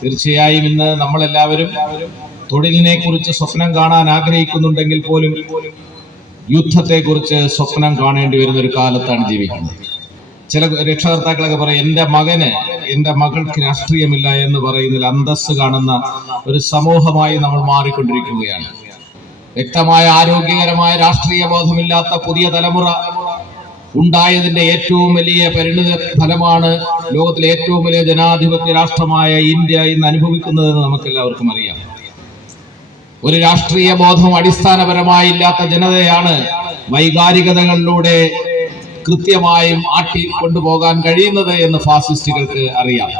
തീർച്ചയായും ഇന്ന് നമ്മളെല്ലാവരും തൊഴിലിനെ കുറിച്ച് സ്വപ്നം കാണാൻ ആഗ്രഹിക്കുന്നുണ്ടെങ്കിൽ പോലും യുദ്ധത്തെക്കുറിച്ച് സ്വപ്നം കാണേണ്ടി വരുന്ന ഒരു കാലത്താണ് ജീവിക്കുന്നത്. ചില രക്ഷകർത്താക്കളൊക്കെ പറയും, എൻ്റെ മകൾക്ക് രാഷ്ട്രീയമില്ല എന്ന് പറയുന്നതിൽ അന്തസ്സ് കാണുന്ന ഒരു സമൂഹമായി നമ്മൾ മാറിക്കൊണ്ടിരിക്കുകയാണ്. വ്യക്തമായ ആരോഗ്യകരമായ രാഷ്ട്രീയ ബോധമില്ലാത്ത പുതിയ തലമുറ ഉണ്ടായതിന്റെ ഏറ്റവും വലിയ പരിണിത ഫലമാണ് ലോകത്തിലെ ഏറ്റവും വലിയ ജനാധിപത്യ രാഷ്ട്രമായ ഇന്ത്യ ഇന്ന് അനുഭവിക്കുന്നതെന്ന് നമുക്കെല്ലാവർക്കും അറിയാം. ഒരു രാഷ്ട്രീയ ബോധം അടിസ്ഥാനപരമായി ഇല്ലാത്ത ജനതയാണ് വൈകാരികതകളിലൂടെ കൃത്യമായും ആട്ടി കൊണ്ടുപോകാൻ കഴിയുന്നത് എന്ന് ഫാസിസ്റ്റുകൾക്ക് അറിയാം.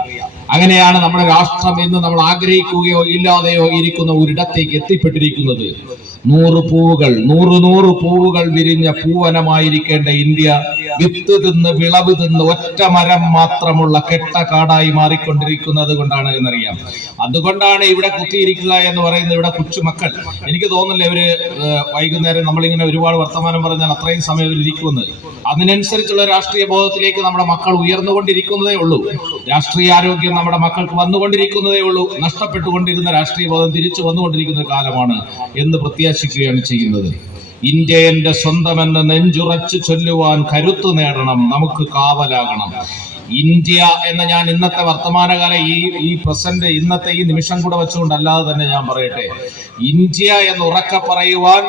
അങ്ങനെയാണ് നമ്മുടെ രാഷ്ട്രം ഇന്ന് നമ്മൾ ആഗ്രഹിക്കുകയോ ഇല്ലാതെയോ ഇരിക്കുന്ന ഒരിടത്തേക്ക് എത്തിപ്പെട്ടിരിക്കുന്നത്. 100 പൂവുകൾ വിരിഞ്ഞ പൂവനമായിരിക്കേണ്ട ഇന്ത്യ വിത്ത് തിന്ന് വിളവ് തിന്ന് ഒറ്റ മരം മാത്രമുള്ള കെട്ട കാടായി മാറിക്കൊണ്ടിരിക്കുന്നത് കൊണ്ടാണ് എന്നറിയാം. അതുകൊണ്ടാണ് ഇവിടെ കുത്തിയിരിക്കുക എന്ന് പറയുന്നത്. ഇവിടെ കൊച്ചുമക്കൾ, എനിക്ക് തോന്നുന്നില്ല ഇവര് വൈകുന്നേരം നമ്മളിങ്ങനെ ഒരുപാട് വർത്തമാനം പറഞ്ഞാൽ അത്രയും സമയം ഇരിക്കുമെന്ന്. അതിനനുസരിച്ചുള്ള രാഷ്ട്രീയ ബോധത്തിലേക്ക് നമ്മുടെ മക്കൾ ഉയർന്നുകൊണ്ടിരിക്കുന്നതേ ഉള്ളൂ. രാഷ്ട്രീയാരോഗ്യം നമ്മുടെ മക്കൾക്ക് വന്നുകൊണ്ടിരിക്കുന്നതേ ഉള്ളൂ. നഷ്ടപ്പെട്ടുകൊണ്ടിരുന്ന രാഷ്ട്രീയ ബോധം തിരിച്ചു വന്നുകൊണ്ടിരിക്കുന്ന കാലമാണ് എന്ന് പ്രത്യാശിക്കുകയാണ് ചെയ്യുന്നത്. ഇന്ത്യ എന്റെ സ്വന്തമെന്ന് നെഞ്ചുറച്ചു ചൊല്ലുവാൻ കരുത്തു നേടണം, നമുക്ക് കാവലാകണം. ഇന്ത്യ എന്ന ഞാൻ ഇന്നത്തെ വർത്തമാനകാല ഈ പ്രസന്റ് ഇന്നത്തെ ഈ നിമിഷം കൂടെ വെച്ചുകൊണ്ടല്ലാതെ തന്നെ ഞാൻ പറയട്ടെ, ഇന്ത്യ എന്ന് ഉറക്കെ പറയുവാൻ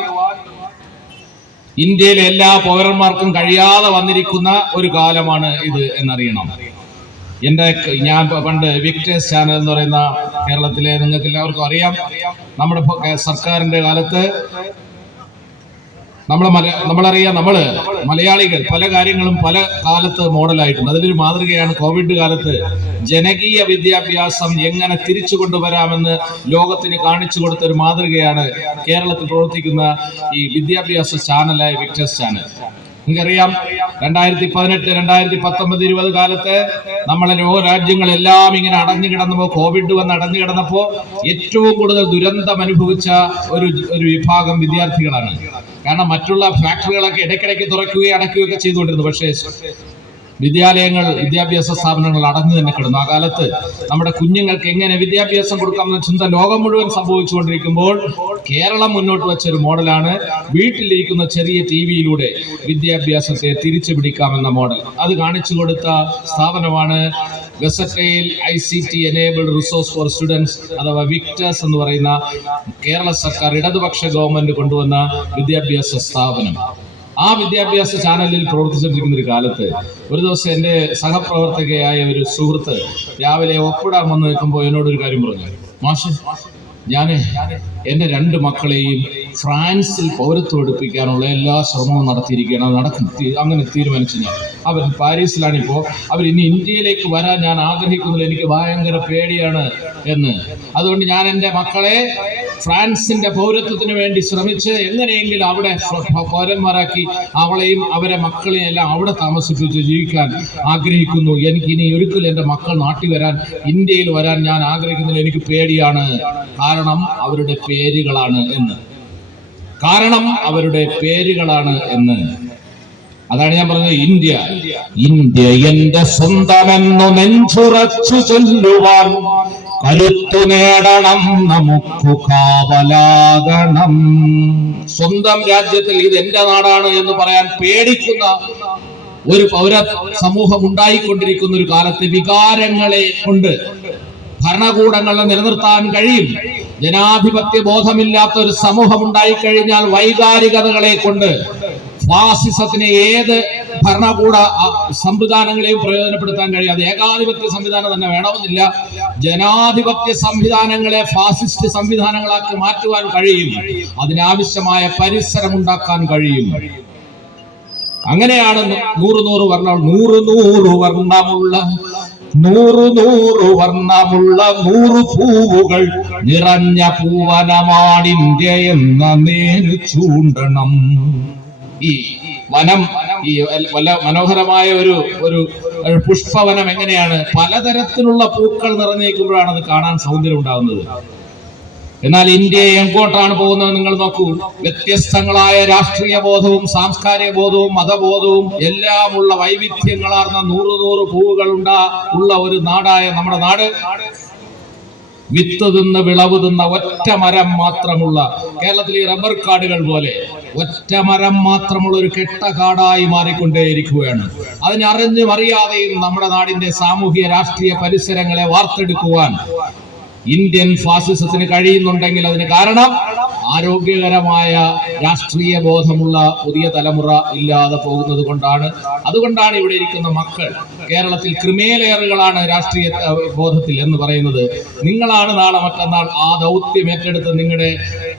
ഇന്ത്യയിലെ എല്ലാ പൗരന്മാർക്കും കഴിയാതെ വന്നിരിക്കുന്ന ഒരു കാലമാണ് ഇത് എന്നറിയണം. ഞാൻ പണ്ട് വിക്ടേഴ്സ് ചാനൽ എന്ന് പറയുന്ന കേരളത്തിലെ നിങ്ങൾക്ക് എല്ലാവർക്കും അറിയാം, നമ്മുടെ സർക്കാരിന്റെ കാലത്ത് നമ്മള് മലയാളികൾ പല കാര്യങ്ങളും പല കാലത്ത് മോഡലായിട്ടുണ്ട്. അതിലൊരു മാതൃകയാണ് കോവിഡ് കാലത്ത് ജനകീയ വിദ്യാഭ്യാസം എങ്ങനെ തിരിച്ചു കൊണ്ടുവരാമെന്ന് ലോകത്തിന് കാണിച്ചു കൊടുത്ത ഒരു മാതൃകയാണ് കേരളത്തിൽ പ്രവർത്തിക്കുന്ന ഈ വിദ്യാഭ്യാസ ചാനലായ വിക്ടേഴ്സ് ചാനൽ. നിങ്ങൾക്കറിയാം, 2018, 2019, 20 കാലത്ത് നമ്മളെ രാജ്യങ്ങളെല്ലാം ഇങ്ങനെ അടഞ്ഞു കിടന്നപ്പോ, കോവിഡ് വന്ന് അടഞ്ഞു കിടന്നപ്പോ ഏറ്റവും കൂടുതൽ ദുരന്തം അനുഭവിച്ച ഒരു വിഭാഗം വിദ്യാർത്ഥികളാണ്. കാരണം മറ്റുള്ള ഫാക്ടറികളൊക്കെ ഇടയ്ക്കിടയ്ക്ക് തുറക്കുകയും അടയ്ക്കുകയൊക്കെ ചെയ്തുകൊണ്ടിരുന്നു. പക്ഷേ വിദ്യാലയങ്ങൾ, വിദ്യാഭ്യാസ സ്ഥാപനങ്ങൾ അടഞ്ഞു തന്നെ കിടന്നു. ആ കാലത്ത് നമ്മുടെ കുഞ്ഞുങ്ങൾക്ക് എങ്ങനെ വിദ്യാഭ്യാസം കൊടുക്കാമെന്ന ചിന്ത ലോകം മുഴുവൻ സംഭവിച്ചുകൊണ്ടിരിക്കുമ്പോൾ കേരളം മുന്നോട്ട് വെച്ചൊരു മോഡലാണ് വീട്ടിലിരിക്കുന്ന ചെറിയ ടിവിയിലൂടെ വിദ്യാഭ്യാസത്തെ തിരിച്ചു പിടിക്കാമെന്ന മോഡൽ. അത് കാണിച്ചു കൊടുത്ത സ്ഥാപനമാണ് versatile ICT enabled resource for students അഥവാ വിക്ടേഴ്സ് എന്ന് പറയുന്ന കേരള സർക്കാർ ഇടതുപക്ഷ ഗവൺമെന്റ് കൊണ്ടുവന്ന വിദ്യാഭ്യാസ സ്ഥാപനം. ആ വിദ്യാഭ്യാസ ചാനലിൽ പ്രവർത്തിച്ചുകൊണ്ടിരിക്കുന്ന ഒരു കാലത്ത് ഒരു ദിവസം എൻ്റെ സഹപ്രവർത്തകയായ ഒരു സുഹൃത്ത് രാവിലെ ഒപ്പിടാൻ വന്ന് നിൽക്കുമ്പോൾ എന്നോടൊരു കാര്യം പറഞ്ഞു, മാഷ്, ഞാൻ എൻ്റെ 2 മക്കളെയും ഫ്രാൻസിൽ പൗരത്വം എടുപ്പിക്കാനുള്ള എല്ലാ ശ്രമവും നടത്തിയിരിക്കുകയാണ്. അത് നടക്കും, അങ്ങനെ തീരുമാനിച്ചു ഞാൻ. അവർ പാരീസിലാണിപ്പോൾ. അവർ ഇനി ഇന്ത്യയിലേക്ക് വരാൻ ഞാൻ ആഗ്രഹിക്കുന്നില്ല, എനിക്ക് ഭയങ്കര പേടിയാണ് എന്ന്. അതുകൊണ്ട് ഞാൻ എൻ്റെ മക്കളെ ഫ്രാൻസിന്റെ പൗരത്വത്തിന് വേണ്ടി ശ്രമിച്ച് എങ്ങനെയെങ്കിലും അവിടെ പൗരന്മാരാക്കി അവളെയും അവരെ മക്കളെയും എല്ലാം അവിടെ താമസിപ്പിച്ച് ജീവിക്കാൻ ആഗ്രഹിക്കുന്നു. എനിക്ക് ഇനി ഒരിക്കലും എൻ്റെ മക്കൾ നാട്ടിൽ വരാൻ, ഇന്ത്യയിൽ വരാൻ ഞാൻ ആഗ്രഹിക്കുന്നില്ല, എനിക്ക് പേടിയാണ്. കാരണം അവരുടെ പേരുകളാണ് എന്ന്. അതാണ് ഞാൻ പറഞ്ഞത്, ഇന്ത്യ എന്റെ സ്വന്തമെന്നു നെഞ്ചുറച്ചു ചൊല്ലുവാൻ കരുത്തു നേടണം, നമുക്ക് കാവലാകണം. സ്വന്തം രാജ്യത്തിൽ ഇത് എന്റെ നാടാണ് എന്ന് പറയാൻ പേടിക്കുന്ന ഒരു പൗര സമൂഹം ഉണ്ടായിക്കൊണ്ടിരിക്കുന്ന ഒരു കാലത്ത് വികാരങ്ങളെ കൊണ്ട് ഭരണകൂടങ്ങളെ നിലനിർത്താൻ കഴിയും. ജനാധിപത്യ ബോധമില്ലാത്ത ഒരു സമൂഹം ഉണ്ടായിക്കഴിഞ്ഞാൽ വൈകാരികതകളെ കൊണ്ട് ഫാസിസത്തിന് ഏത് ഭരണകൂട സംവിധാനങ്ങളെയും പ്രയോജനപ്പെടുത്താൻ കഴിയും. അത് ഏകാധിപത്യ സംവിധാനം തന്നെ വേണമെന്നില്ല. ജനാധിപത്യ സംവിധാനങ്ങളെ ഫാസിസ്റ്റ് സംവിധാനങ്ങളാക്കി മാറ്റുവാൻ കഴിയും. അതിനാവശ്യമായ പരിസരം ഉണ്ടാക്കാൻ കഴിയും. അങ്ങനെയാണ് 100 വർണ്ണമുള്ള 100 പൂവുകൾ നിറഞ്ഞ പൂവനമാണിന്ത്യ എന്ന നേര് ചൂണ്ടണം. ഈ വനം, ഈ മനോഹരമായ ഒരു പുഷ്പവനം എങ്ങനെയാണ് പലതരത്തിലുള്ള പൂക്കൾ നിറഞ്ഞേക്കുമ്പോഴാണ് അത് കാണാൻ സൗന്ദര്യം ഉണ്ടാകുന്നത്. എന്നാൽ ഇന്ത്യ എങ്ങോട്ടാണ് പോകുന്നത് നിങ്ങൾ നോക്കൂ. വ്യത്യസ്തങ്ങളായ രാഷ്ട്രീയ ബോധവും സാംസ്കാരിക ബോധവും മതബോധവും എല്ലാമുള്ള വൈവിധ്യങ്ങളാർന്ന 100 പൂവുകൾ ഉള്ള ഒരു നാടായ നമ്മുടെ നാട് വിത്ത് തിന്ന് വിളവ് തിന്ന ഒറ്റ മരം മാത്രമുള്ള കേരളത്തിലെ ഈ റബ്ബർ കാടുകൾ പോലെ ഒറ്റ മരം മാത്രമുള്ള ഒരു കെട്ട കാടായി മാറിക്കൊണ്ടേയിരിക്കുകയാണ്. അതിനറിഞ്ഞും അറിയാതെയും നമ്മുടെ നാടിന്റെ സാമൂഹ്യ രാഷ്ട്രീയ പരിസരങ്ങളെ വാർത്തെടുക്കുവാൻ ഇന്ത്യൻ ഫാസിസത്തിന് കഴിയുന്നുണ്ടെങ്കിൽ അതിന് കാരണം ആരോഗ്യകരമായ രാഷ്ട്രീയ ബോധമുള്ള പുതിയ തലമുറ ഇല്ലാതെ പോകുന്നത് കൊണ്ടാണ്. അതുകൊണ്ടാണ് ഇവിടെ ഇരിക്കുന്ന മക്കൾ കേരളത്തിൽ ക്രിമിനലുകളാണ് രാഷ്ട്രീയ ബോധത്തിൽ എന്ന് പറയുന്നത്. നിങ്ങളാണ് നാളെ മറ്റന്നാൾ ആ ദൗത്യം ഏറ്റെടുത്ത് നിങ്ങളുടെ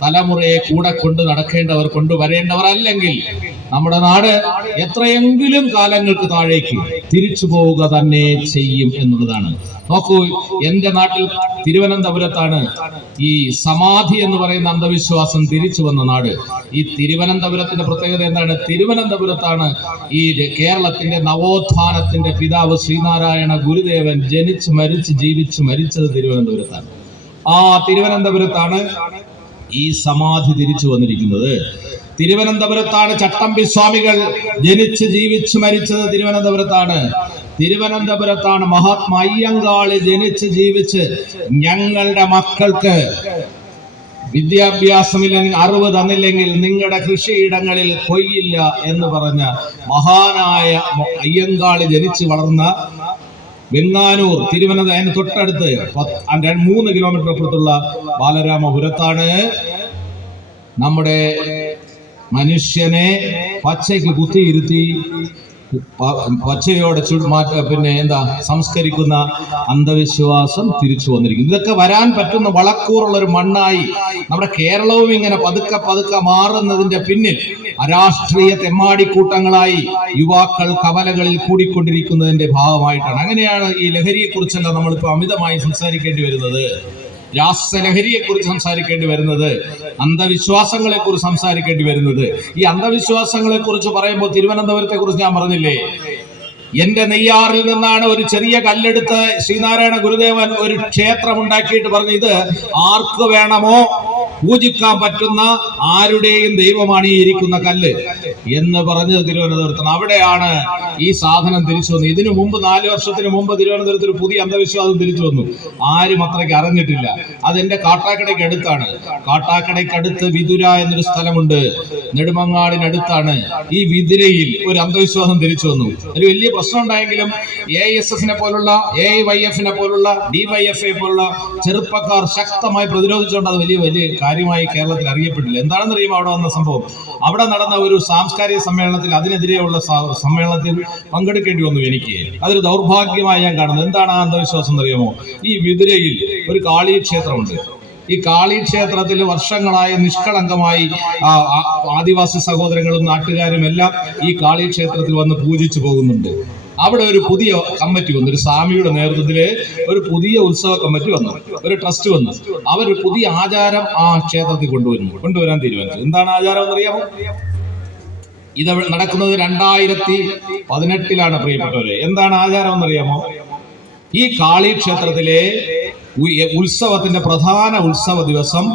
തലമുറയെ കൂടെ കൊണ്ട് നടക്കേണ്ടവർ, കൊണ്ടുവരേണ്ടവർ. അല്ലെങ്കിൽ നമ്മുടെ നാട് എത്രയെങ്കിലും കാലങ്ങൾക്ക് താഴേക്ക് തിരിച്ചു പോവുക തന്നെ ചെയ്യും എന്നുള്ളതാണ്. നോക്കൂ, എന്റെ നാട്ടിൽ തിരുവനന്തപുരത്താണ് ഈ സമാധി എന്ന് പറയുന്ന അന്ധവിശ്വാസം തിരിച്ചു വന്ന നാട്. ഈ തിരുവനന്തപുരത്തിന്റെ പ്രത്യേകത എന്താണ്? തിരുവനന്തപുരത്താണ് ഈ കേരളത്തിന്റെ നവോത്ഥാനത്തിന്റെ പിതാവ് ശ്രീനാരായണ ഗുരുദേവൻ ജനിച്ച് മരിച്ച് ജീവിച്ച് മരിച്ചത് തിരുവനന്തപുരത്താണ്. ആ തിരുവനന്തപുരത്താണ് ഈ സമാധി തിരിച്ചു വന്നിരിക്കുന്നത്. തിരുവനന്തപുരത്താണ് ചട്ടമ്പി സ്വാമികൾ ജനിച്ച് ജീവിച്ച് മരിച്ചത് തിരുവനന്തപുരത്താണ്. തിരുവനന്തപുരത്താണ് മഹാത്മാ അയ്യങ്കാളി ജനിച്ച് ജീവിച്ച് ഞങ്ങളുടെ മക്കൾക്ക് വിദ്യാഭ്യാസമില്ലെങ്കിൽ അറിവ് തന്നില്ലെങ്കിൽ നിങ്ങളുടെ കൃഷിയിടങ്ങളിൽ കൊയ്യില്ല എന്ന് പറഞ്ഞ മഹാനായ അയ്യങ്കാളി ജനിച്ച് വളർന്ന വെങ്ങാനൂർ, തിരുവനന്തപുരം, അതിന് തൊട്ടടുത്ത് 3 കിലോമീറ്റർ അപ്പുറത്തുള്ള ബാലരാമപുരത്താണ് നമ്മുടെ മനുഷ്യനെ പച്ചയ്ക്ക് കുത്തിയിരുത്തി പച്ചയോടെ സംസ്കരിക്കുന്ന അന്ധവിശ്വാസം തിരിച്ചു വന്നിരിക്കുന്നു. ഇതൊക്കെ വരാൻ പറ്റുന്ന വളക്കൂറുള്ള ഒരു മണ്ണായി നമ്മുടെ കേരളവും ഇങ്ങനെ പതുക്കെ പതുക്കെ മാറുന്നതിന്റെ പിന്നിൽ അരാഷ്ട്രീയ തെമ്മാടിക്കൂട്ടങ്ങളായി യുവാക്കൾ കവലകളിൽ കൂടിക്കൊണ്ടിരിക്കുന്നതിന്റെ ഭാഗമായിട്ടാണ്. അങ്ങനെയാണ് ഈ ലഹരിയെ കുറിച്ചല്ല നമ്മളിപ്പോ അമിതമായി സംസാരിക്കേണ്ടി വരുന്നത്. രാസലഹരിയെ കുറിച്ച് സംസാരിക്കേണ്ടി വരുന്നത്, അന്ധവിശ്വാസങ്ങളെ കുറിച്ച് സംസാരിക്കേണ്ടി വരുന്നത്. ഈ അന്ധവിശ്വാസങ്ങളെ കുറിച്ച് പറയുമ്പോൾ തിരുവനന്തപുരത്തെ കുറിച്ച് ഞാൻ പറഞ്ഞില്ലേ, എന്റെ നെയ്യാറിൽ നിന്നാണ് ഒരു ചെറിയ കല്ലെടുത്ത് ശ്രീനാരായണ ഗുരുദേവൻ ഒരു ക്ഷേത്രം ഉണ്ടാക്കിയിട്ട് പറഞ്ഞു, ഇത് ആർക്ക് വേണമോ പൂജിക്കാൻ പറ്റുന്ന ആരുടെയും ദൈവമാണ് ഈ ഇരിക്കുന്ന കല്ല് എന്ന് പറഞ്ഞത് തിരുവനന്തപുരത്താണ്. അവിടെയാണ് ഈ സാധനം തിരിച്ചു വന്നു. ഇതിനു മുമ്പ് 4 വർഷത്തിന് മുമ്പ് തിരുവനന്തപുരത്ത് ഒരു പുതിയ അന്ധവിശ്വാസം തിരിച്ചു വന്നു. ആരും അത്രയ്ക്ക് അറിഞ്ഞിട്ടില്ല. അതെന്റെ കാട്ടാക്കടയ്ക്ക് അടുത്താണ്. കാട്ടാക്കടയ്ക്കടുത്ത് വിതുര എന്നൊരു സ്ഥലമുണ്ട്, നെടുമങ്ങാടിനടുത്താണ്. ഈ വിതുരയിൽ ഒരു അന്ധവിശ്വാസം തിരിച്ചു വന്നു. ഒരു വലിയ പ്രശ്നം ഉണ്ടായെങ്കിലും AISF പോലുള്ള AIYF പോലുള്ള DYFA പോലുള്ള ചെറുപ്പക്കാർ ശക്തമായി പ്രതിരോധിച്ചുകൊണ്ട് അത് വലിയ കാര്യമായി കേരളത്തിൽ അറിയപ്പെട്ടില്ല. എന്താണെന്ന് അറിയുമോ അവിടെ വന്ന സംഭവം? അവിടെ നടന്ന ഒരു സാംസ്കാരിക സമ്മേളനത്തിൽ, അതിനെതിരെയുള്ള സമ്മേളനത്തിൽ പങ്കെടുക്കേണ്ടി വന്നു എനിക്ക്. അതൊരു ദൗർഭാഗ്യമായി ഞാൻ കാണുന്നത്. എന്താണ് ആ അന്ധവിശ്വാസം എന്നറിയാമോ? ഈ വിതുരയിൽ ഒരു കാളി ക്ഷേത്രമുണ്ട്. ഈ കാളി ക്ഷേത്രത്തിൽ വർഷങ്ങളായി നിഷ്കളങ്കമായി ആദിവാസി സഹോദരങ്ങളും നാട്ടുകാരും എല്ലാം ഈ കാളി ക്ഷേത്രത്തിൽ വന്ന് പൂജിച്ചു പോകുന്നുണ്ട്. അവിടെ ഒരു പുതിയ കമ്മിറ്റി വന്നു, ഒരു സ്വാമിയുടെ നേതൃത്വത്തില് ഒരു പുതിയ ഉത്സവ കമ്മിറ്റി വന്നു, ഒരു ട്രസ്റ്റ് വന്നു. അവർ പുതിയ ആചാരം ആ ക്ഷേത്രത്തിൽ കൊണ്ടുവരാൻ തീരുമാനിച്ചു. എന്താണ് ആചാരം എന്നറിയാമോ? ഇത് നടക്കുന്നത് 2018 പ്രിയപ്പെട്ടവരെ. എന്താണ് ആചാരം എന്നറിയാമോ? ഈ കാളി ക്ഷേത്രത്തിലെ ഉത്സവത്തിന്റെ പ്രധാന ഉത്സവ ദിവസം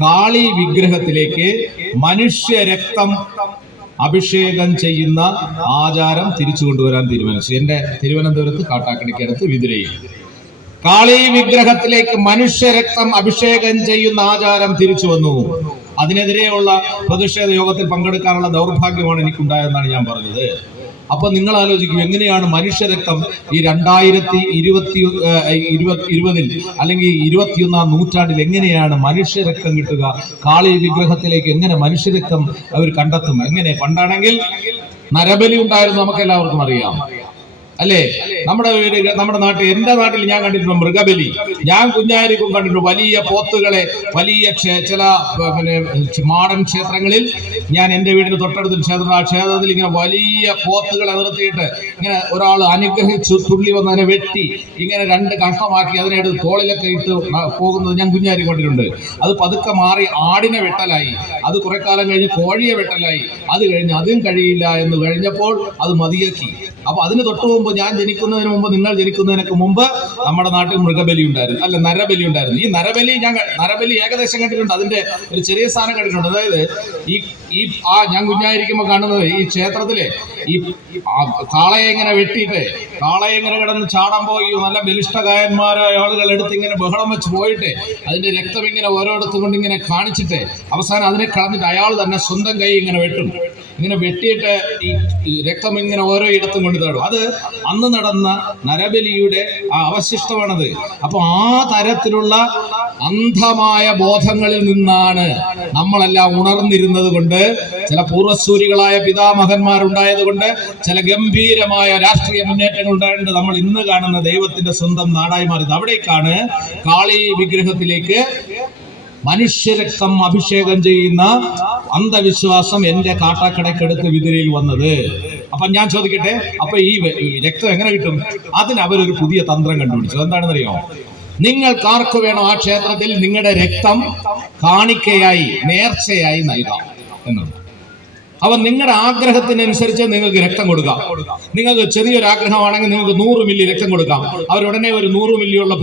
കാളി വിഗ്രഹത്തിലേക്ക് മനുഷ്യരക്തം അഭിഷേകം ചെയ്യുന്ന ആചാരം തിരിച്ചു കൊണ്ടുവരാൻ തീരുമാനിച്ചു. എന്റെ തിരുവനന്തപുരത്ത് കാട്ടാക്കടയ്ക്കടുത്ത് വിതുരയിൽ കാളി വിഗ്രഹത്തിലേക്ക് മനുഷ്യരക്തം അഭിഷേകം ചെയ്യുന്ന ആചാരം തിരിച്ചു വന്നു. അതിനെതിരെയുള്ള പ്രതിഷേധ യോഗത്തിൽ പങ്കെടുക്കാനുള്ള ദൗർഭാഗ്യമാണ് എനിക്കുണ്ടായതെന്നാണ് ഞാൻ പറഞ്ഞത്. അപ്പൊ നിങ്ങൾ ആലോചിക്കും, എങ്ങനെയാണ് മനുഷ്യരക്തം ഈ 2020 അല്ലെങ്കിൽ 21ാം നൂറ്റാണ്ടിൽ എങ്ങനെയാണ് മനുഷ്യരക്തം കിട്ടുക? കാളി വിഗ്രഹത്തിലേക്ക് എങ്ങനെ മനുഷ്യരക്തം അവർ കണ്ടെത്തും? എങ്ങനെ? പണ്ടാണെങ്കിൽ നരബലി ഉണ്ടായിരുന്നു, നമുക്ക് എല്ലാവർക്കും അറിയാം അല്ലേ? നമ്മുടെ നാട്ടിൽ, എന്റെ നാട്ടിൽ ഞാൻ കണ്ടിട്ടുണ്ട് മൃഗബലി. ഞാൻ കുഞ്ഞായിരിക്കും കണ്ടിട്ടുണ്ട് വലിയ പോത്തുകളെ, വലിയ ചില മാടൻ ക്ഷേത്രങ്ങളിൽ. ഞാൻ എന്റെ വീടിന് തൊട്ടടുത്ത ക്ഷേത്രം, ആ ക്ഷേത്രത്തിൽ ഇങ്ങനെ വലിയ പോത്തുകളെ നിർത്തിയിട്ട് ഇങ്ങനെ ഒരാൾ അനുഗ്രഹിച്ചു തുള്ളി വന്നതിനെ വെട്ടി ഇങ്ങനെ 2 കഷ്ണമാക്കി അതിനെടുത്ത് തോളിലൊക്കെ ഇട്ട് പോകുന്നത് ഞാൻ കുഞ്ഞാരി കണ്ടിട്ടുണ്ട്. അത് പതുക്കെ മാറി ആടിനെ വെട്ടലായി, അത് കുറെ കാലം കഴിഞ്ഞ് കോഴിയെ വെട്ടലായി, അത് കഴിഞ്ഞ് അതും കഴിയില്ല എന്ന് കഴിഞ്ഞപ്പോൾ അത് മതിയാക്കി. അപ്പൊ അതിന് തൊട്ടു മുമ്പ് ഞാൻ ജനിക്കുന്നതിന് മുമ്പ്, നിങ്ങൾ ജനിക്കുന്നതിനൊക്കെ മുമ്പ് നമ്മുടെ നാട്ടിൽ മൃഗബലി ഉണ്ടായിരുന്നു, അല്ല നരബലി ഉണ്ടായിരുന്നു. ഈ നരബലി ഏകദേശം കണ്ടിട്ടുണ്ട്. അതിന്റെ ഒരു ചെറിയ സാധനം കണ്ടിട്ടുണ്ട്. അതായത് ഞാൻ കുഞ്ഞായിരിക്കുമ്പോൾ കാണുന്നത് ഈ ക്ഷേത്രത്തിലെ ഈ കാളയെ ഇങ്ങനെ വെട്ടിയിട്ട് കാളയെ ഇങ്ങനെ കിടന്ന് ചാടുമ്പോൾ ഈ നല്ല ബലിഷ്ഠകായന്മാരായ ആളുകൾ എടുത്ത് ഇങ്ങനെ ബഹളം വെച്ച് പോയിട്ട് അതിന്റെ രക്തം ഇങ്ങനെ ഓരോടത്തും കൊണ്ട് ഇങ്ങനെ കാണിച്ചിട്ട് അവസാനം അതിനെ കളഞ്ഞിട്ട് അയാൾ തന്നെ സ്വന്തം കൈ ഇങ്ങനെ വെട്ടും. ഇങ്ങനെ വെട്ടിയിട്ട് ഈ രക്തം ഇങ്ങനെ ഓരോ ഇടത്തും കൊണ്ട് തേടും. അത് അന്ന് നടന്ന നരബലിയുടെ ആ അവശിഷ്ടമാണത്. അപ്പൊ ആ തരത്തിലുള്ള അന്ധമായ ബോധങ്ങളിൽ നിന്നാണ് നമ്മളെല്ലാം ഉണർന്നിരുന്നത് കൊണ്ട്, ചില പൂർവ്വസൂരികളായ പിതാമഹന്മാരുണ്ടായത് കൊണ്ട്, ചില ഗംഭീരമായ രാഷ്ട്രീയ മുന്നേറ്റങ്ങൾ ഉണ്ടായിട്ടുണ്ട് നമ്മൾ ഇന്ന് കാണുന്ന ദൈവത്തിന്റെ സ്വന്തം നാടായി മാറിയത്. അവിടേക്കാണ് കാളി വിഗ്രഹത്തിലേക്ക് മനുഷ്യരക്തം അഭിഷേകം ചെയ്യുന്ന അന്ധവിശ്വാസം എന്റെ കാട്ടാക്കടയ്ക്കടുത്ത് വിതിരയിൽ വന്നത്. അപ്പൊ ഞാൻ ചോദിക്കട്ടെ, അപ്പൊ ഈ രക്തം എങ്ങനെ കിട്ടും? അതിന് അവരൊരു പുതിയ തന്ത്രം കണ്ടുപിടിച്ചു. എന്താണെന്നറിയോ? നിങ്ങൾക്കാർക്ക് വേണോ ആ ക്ഷേത്രത്തിൽ നിങ്ങളുടെ രക്തം കാണിക്കയായി, നേർച്ചയായി നൽകാം എന്നുള്ളത്. അപ്പൊ നിങ്ങളുടെ ആഗ്രഹത്തിനനുസരിച്ച് നിങ്ങൾക്ക് രക്തം കൊടുക്കാം. നിങ്ങൾക്ക് ചെറിയൊരു ആഗ്രഹമാണെങ്കിൽ നിങ്ങൾക്ക് 100 മില്ലി രക്തം കൊടുക്കാം. അവരുടനെ ഒരു 100 മില്ലിയുള്ള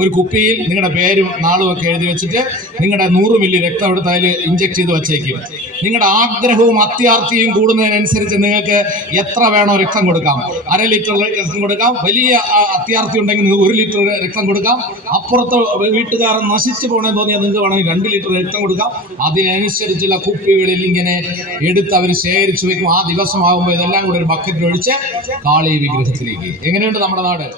ഒരു കുപ്പിയിൽ നിങ്ങളുടെ പേരും നാളും ഒക്കെ എഴുതി വെച്ചിട്ട് നിങ്ങളുടെ 100 മില്ലി രക്തം എടുത്ത് അതിൽ ഇഞ്ചെക്ട് ചെയ്ത് വെച്ചേക്കും. നിങ്ങളുടെ ആഗ്രഹവും അത്യാർത്തിയും കൂടുന്നതിനനുസരിച്ച് നിങ്ങൾക്ക് എത്ര വേണോ രക്തം കൊടുക്കാം. 1/2 ലിറ്റർ രക്തം കൊടുക്കാം. വലിയ അത്യാർത്തി ഉണ്ടെങ്കിൽ നിങ്ങൾക്ക് 1 ലിറ്റർ രക്തം കൊടുക്കാം. അപ്പുറത്ത് വീട്ടുകാരൻ നശിച്ചു പോകണമെന്ന് തോന്നിയാൽ നിങ്ങൾക്ക് വേണമെങ്കിൽ 2 ലിറ്റർ രക്തം കൊടുക്കാം. അതിനനുസരിച്ചുള്ള കുപ്പികളിൽ ഇങ്ങനെ എടുത്ത് അവർ ശേഖരിച്ചു വെക്കും. ആ ദിവസമാകുമ്പോൾ ഇതെല്ലാം കൂടെ ഒരു ബക്കറ്റിൽ ഒഴിച്ച് കാളി വിഗ്രഹത്തിലേക്ക്. എങ്ങനെയുണ്ട് നമ്മുടെ നാട്?